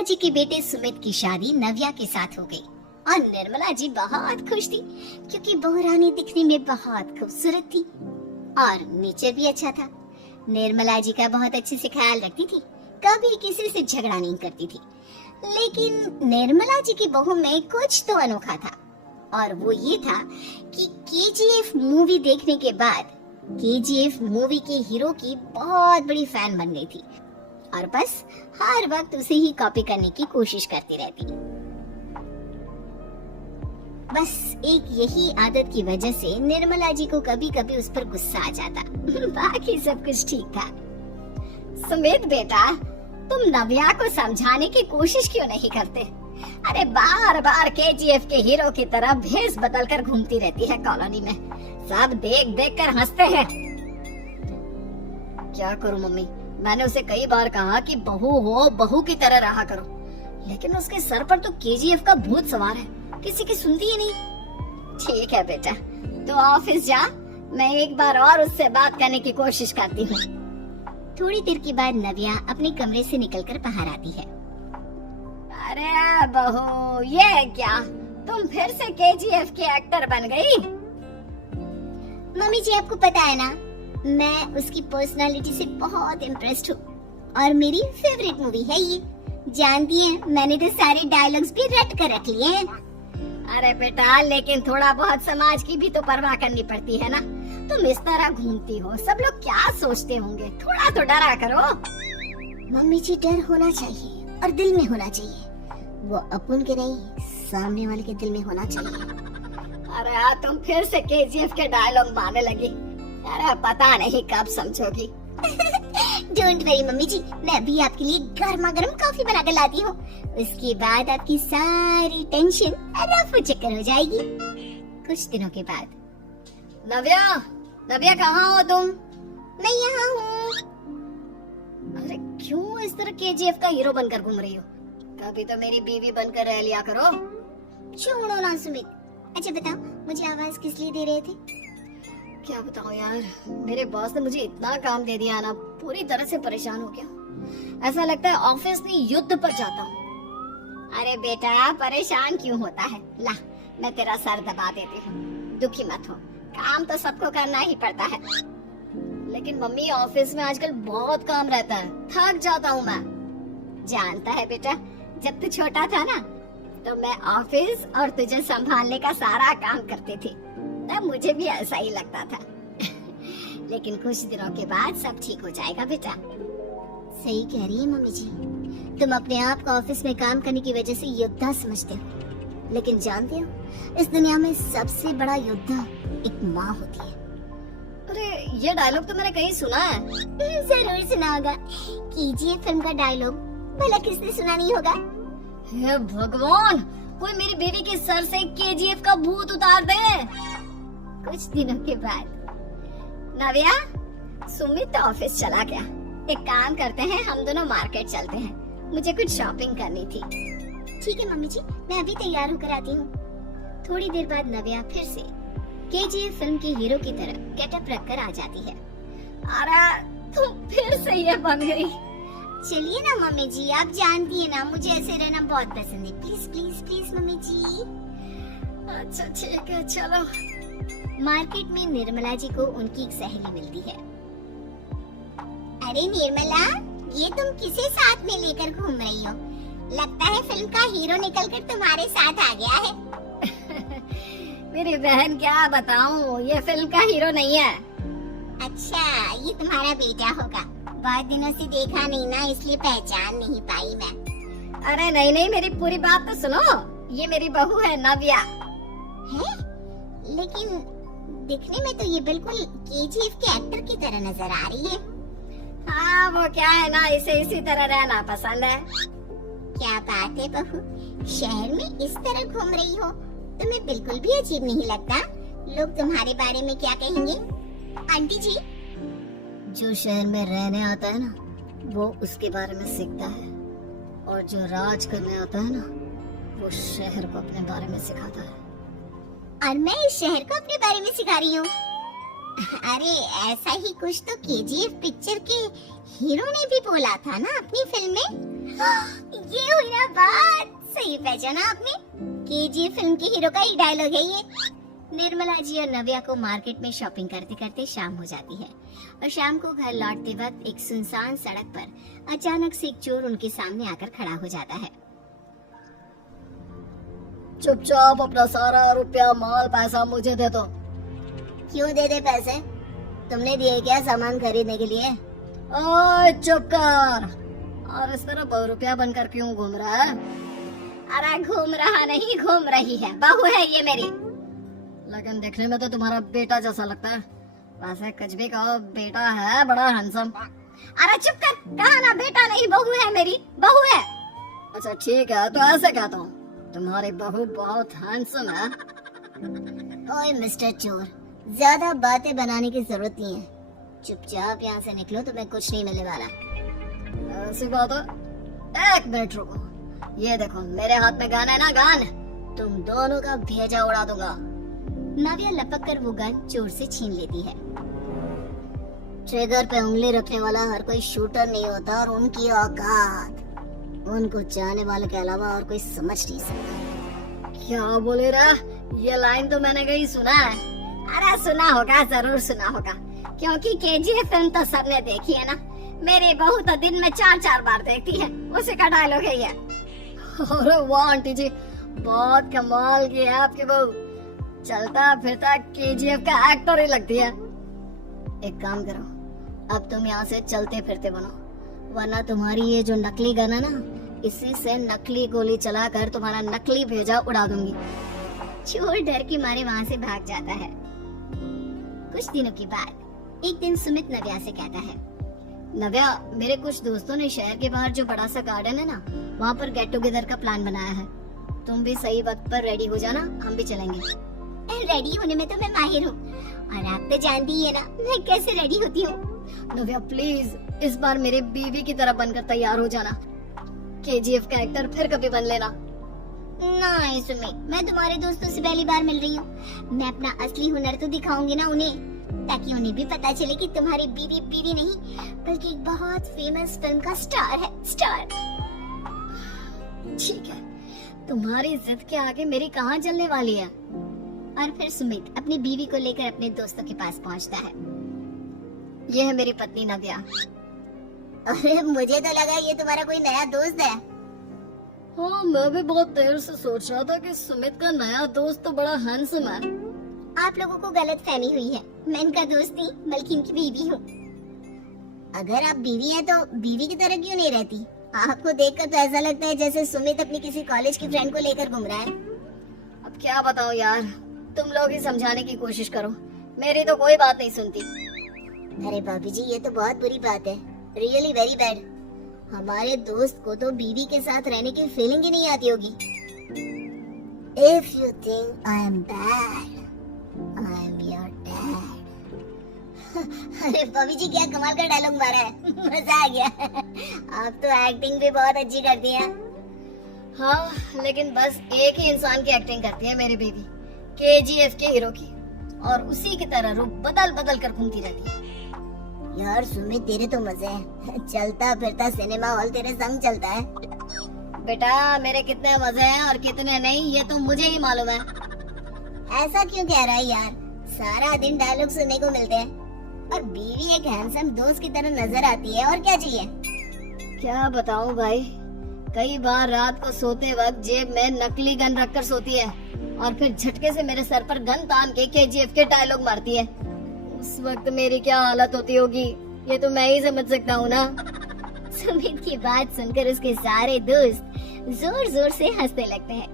निर्मला जी के बेटे सुमित की शादी नव्या के साथ हो गई और निर्मला जी बहुत खुश थी क्योंकि बहू रानी दिखने में बहुत खूबसूरत थी और नेचर भी अच्छा था। निर्मला जी का बहुत अच्छे से ख्याल रखती थी, कभी किसी से झगड़ा नहीं करती थी। लेकिन निर्मला जी की बहू में कुछ तो अनोखा था और वो ये था कि केजीएफ मूवी देखने के बाद केजीएफ मूवी के हीरो की बहुत बड़ी फैन बन गई थी और बस हर वक्त उसे ही कॉपी करने की कोशिश करती रहती। बस एक यही आदत की वजह से निर्मला जी को कभी कभी उस पर गुस्सा आ जाता। बाकी सब कुछ ठीक था। सुमित बेटा, तुम नव्या को समझाने की कोशिश क्यों नहीं करते? अरे बार बार केजीएफ के हीरो की तरह भेष बदल कर घूमती रहती है कॉलोनी में, सब देख देख कर हंसते हैं। क्या करूं मम्मी, मैंने उसे कई बार कहा कि बहू हो, बहू की तरह रहा करो, लेकिन उसके सर पर तो केजीएफ का भूत सवार है, किसी की सुनती ही नहीं। ठीक है बेटा, तो ऑफिस जा, मैं एक बार और उससे बात करने की कोशिश करती हूँ। थोड़ी देर के बाद नव्या अपने कमरे से निकलकर बाहर आती है। अरे बहू, ये क्या, तुम फिर से केजीएफ के एक्टर बन गई? मम्मी जी, आपको पता है ना, मैं उसकी पर्सनालिटी से बहुत इम्प्रेस्ड हूँ और मेरी फेवरेट मूवी है ये। जानती हैं, मैंने तो सारे डायलॉग्स भी रट कर रख लिए हैं। अरे बेटा, लेकिन थोड़ा बहुत समाज की भी तो परवाह करनी पड़ती है ना। तुम इस तरह घूमती हो, सब लोग क्या सोचते होंगे, थोड़ा तो डरा करो। मम्मी जी, डर होना चाहिए और दिल में होना चाहिए, वो अपन के नहीं, सामने वाले के दिल में होना चाहिए। अरे यार, तुम फिर से केजीएफ के डायलॉग मारने लगी। अरे पता नहीं कब समझोगी। डोंट वरी मम्मी जी, मैं अभी आपके लिए गर्मा गर्म कॉफी बना कर लाती हूँ। उसके बाद आपकी सारी टेंशन रफू चक्कर हो जाएगी। कुछ दिनों के बाद। नव्या, नव्या कहाँ हो तुम? मैं यहाँ हूँ। अरे क्यों इस तरह केजीएफ का हीरो बनकर घूम रही हो? कभी तो मेरी बीवी बनकर रह लिया करो। छोड़ो ना सुमित। अच्छा बताओ, मुझे आवाज किस लिए दे रहे थे? क्या बताऊं यार, मेरे बॉस ने मुझे इतना काम दे दिया ना, पूरी तरह से परेशान हो गया। ऐसा लगता है ऑफिस में युद्ध पर जाता हूँ। अरे बेटा, परेशान क्यों होता है? ला, मैं तेरा सर दबा देती हूँ, दुखी मत हो, काम तो सबको करना ही पड़ता है। लेकिन मम्मी, ऑफिस में आजकल बहुत काम रहता है, थक जाता हूँ मैं। जानता है बेटा, जब तू छोटा था ना, तो मैं ऑफिस और तुझे संभालने का सारा काम करती थी, तब मुझे भी ऐसा ही लगता था। लेकिन कुछ दिनों के बाद सब ठीक हो जाएगा बेटा। सही कह रही है मम्मी जी, तुम अपने आप को ऑफिस में काम करने की वजह से योद्धा समझते हो, लेकिन जानते हो, इस दुनिया में सबसे बड़ा योद्धा एक माँ होती है। अरे ये डायलॉग तो मैंने कहीं सुना है। जरूर सुना होगा, केजीएफ फिल्म का डायलॉग, भला किसने सुना नहीं होगा? हे भगवान, कोई मेरी बेबी के सर से केजीएफ का भूत उतार दे। कुछ दिनों के बाद। नव्या, सुमित तो ऑफिस चला गया, एक काम करते हैं, हम दोनों मार्केट चलते हैं, मुझे कुछ शॉपिंग करनी थी। ठीक है मम्मी जी, मैं अभी तैयार होकर आती हूँ। थोड़ी देर बाद नव्या फिर से केजीएफ फिल्म के हीरो की तरह गेटअप रखकर आ जाती है। अरे तुम फिर से ये बन गई। चलिए ना मम्मी जी, आप जानती है ना, मुझे ऐसे रहना बहुत पसंद है। प्लीज प्लीज प्लीज मम्मी जी। अच्छा ठीक है, चलो। मार्केट में निर्मला जी को उनकी एक सहेली मिलती है। अरे निर्मला, ये तुम किसे साथ में लेकर घूम रही हो? लगता है फिल्म का हीरो निकलकर तुम्हारे साथ आ गया है। मेरी बहन, क्या बताऊं, ये फिल्म का हीरो नहीं है। अच्छा, ये तुम्हारा बेटा होगा, बहुत दिनों से देखा नहीं ना, इसलिए पहचान नहीं पाई मैं। अरे नहीं नहीं, मेरी पूरी बात तो सुनो, ये मेरी बहू है नव्या। है? लेकिन दिखने में तो ये बिल्कुल केजीएफ के एक्टर की तरह नजर आ रही है। हाँ, वो क्या है ना, इसे इसी तरह रहना पसंद है। क्या बात है बहू, शहर में इस तरह घूम रही हो, तुम्हें बिल्कुल भी अजीब नहीं लगता? लोग तुम्हारे बारे में क्या कहेंगे? आंटी जी, जो शहर में रहने आता है ना, वो उसके बारे में सीखता है, और जो राज करने आता है ना, वो शहर को अपने बारे में सिखाता है। और मैं इस शहर को अपने बारे में सिखा रही हूँ। अरे ऐसा ही कुछ तो केजीएफ पिक्चर के हीरो ने भी बोला था ना अपनी फिल्म में। ये हुई ना सही पहचाना आपने, केजीएफ फिल्म के हीरो का ही डायलॉग है ये। निर्मला जी और नव्या को मार्केट में शॉपिंग करते करते शाम हो जाती है और शाम को घर लौटते वक्त एक सुनसान सड़क पर अचानक से एक चोर उनके सामने आकर खड़ा हो जाता है। चुपचाप अपना सारा रुपया माल पैसा मुझे दे दो। क्यों दे दे पैसे? तुमने दिए क्या सामान खरीदने के लिए? ओए चुप कर। और इस तरह बहुरुपया बनकर क्यों घूम रहा है? अरे घूम रहा नहीं, घूम रही है, बहू है ये मेरी। लेकिन देखने में तो तुम्हारा बेटा जैसा लगता है। वैसे कुछ भी कहो, बेटा है बड़ा हैंडसम। अरे चुप कर, कहा ना बेटा नहीं, बहू है मेरी, बहू है। अच्छा ठीक है, तो ऐसे कहता हूँ, तुम्हारी बहू बहुत हैंडसम है। ओए मिस्टर चोर, ज्यादा बातें बनाने की जरूरत नहीं है, चुपचाप यहाँ से निकलो, तुम्हें कुछ नहीं मिलने वाला। ऐसी बात है? एक मिनट रुको, ये देखो मेरे हाथ में गन है ना, गन, तुम दोनों का भेजा उड़ा दूंगा। नव्या लपक कर वो गन चोर से छीन लेती है। ट्रिगर पे उंगली रखने वाला हर कोई शूटर नहीं होता, और उनकी औकात उनको चाहने वाले के अलावा और कोई समझ नहीं सकता। क्या बोले रहा? ये लाइन तो मैंने कहीं सुना है। अरे सुना होगा, जरूर सुना होगा, क्योंकि केजीएफ फिल्म तो सबने देखी है ना। मेरी बहू तो दिन में 4-4 बार देखती है, उसी का डायलॉग है ये। अरे वाह आंटी जी, बहुत कमाल की है आपकी बहू, चलता फिरता केजीएफ का एक्टर ही लगती है। एक काम करो, अब तुम यहाँ से चलते फिरते बनो, वरना तुम्हारी ये जो नकली गन है ना, इसी से नकली गोली चलाकर तुम्हारा नकली भेजा उड़ा दूंगी। चोर डर के मारे वहाँ से भाग जाता है। कुछ दिनों के बाद एक दिन सुमित नव्या से कहता है, नव्या, मेरे कुछ दोस्तों ने शहर के बाहर जो बड़ा सा गार्डन है ना, वहाँ पर गेट टुगेदर का प्लान बनाया है। तुम भी सही वक्त पर रेडी हो जाना, हम भी चलेंगे। रेडी होने में तो मैं माहिर हूँ, और आप तो जानती ही है ना मैं कैसे रेडी होती हूँ। नव्या प्लीज, इस बार मेरे बीवी की तरह बनकर तैयार हो जाना। केजीएफ का एक्टर फिर कभी बन लेना। नहीं सुमित, मैं तुम्हारे दोस्तों से पहली बार मिल रही हूँ, मैं अपना असली हुनर तो दिखाऊंगी ना उन्हें, ताकि उन्हें भी पता चले कि तुम्हारी बीवी बीवी नहीं, बल्कि एक बहुत फेमस फिल्म का स्टार है, स्टार। ठीक है, तुम्हारी जिद के आगे मेरी कहाँ चलने वाली है। और फिर सुमित अपनी बीवी को लेकर अपने दोस्तों के पास पहुंचता है। ये है मेरी पत्नी नव्या। अरे मुझे तो लगा ये तुम्हारा कोई नया दोस्त है। हाँ, मैं भी बहुत देर से सोच रहा था कि सुमित का नया दोस्त तो बड़ा हैंडसम है। आप लोगों को गलत फहमी हुई है, मैं इनका दोस्त नहीं बल्कि इनकी बीवी हूँ। अगर आप बीवी हैं तो बीवी की तरह क्यों नहीं रहती? आपको देखकर तो ऐसा लगता है जैसे सुमित अपनी किसी कॉलेज की फ्रेंड को लेकर घूम रहा है। अब क्या बताऊँ यार, तुम लोग ही समझाने की कोशिश करो, मेरी तो कोई बात नहीं सुनती। अरे भाभी जी, ये तो बहुत बुरी बात है, रियली वेरी बैड। हमारे दोस्त को तो बीवी के साथ रहने की फीलिंग ही नहीं आती होगी। If you think I am bad, I am your dad. अरे भाभी जी, क्या कमाल का डायलॉग मारा है, मजा आ गया। आप तो एक्टिंग भी बहुत अच्छी करती हैं। हाँ, लेकिन बस एक ही इंसान की एक्टिंग करती है मेरी बीवी, केजीएफ के हीरो की, और उसी की तरह रूप बदल बदल कर घूमती रहती है। यार सुमित, तेरे तो मजे हैं, चलता फिरता सिनेमा हॉल तेरे संग चलता है। बेटा, मेरे कितने मजे हैं और कितने नहीं, ये तो मुझे ही मालूम है। ऐसा क्यों कह रहा है यार, सारा दिन डायलॉग सुनने को मिलते हैं, और बीवी एक हैंडसम दोस्त की तरह नजर आती है, और क्या चाहिए? क्या बताऊं भाई, कई बार रात को सोते वक्त जेब में नकली गन रखकर सोती है, और फिर झटके से मेरे सर पर गन तान के केजीएफ के डायलॉग मारती है। उस वक्त मेरी क्या हालत होती होगी, ये तो मैं ही समझ सकता हूँ ना। सुमित की बात सुनकर उसके सारे दोस्त जोर जोर से हंसने लगते हैं।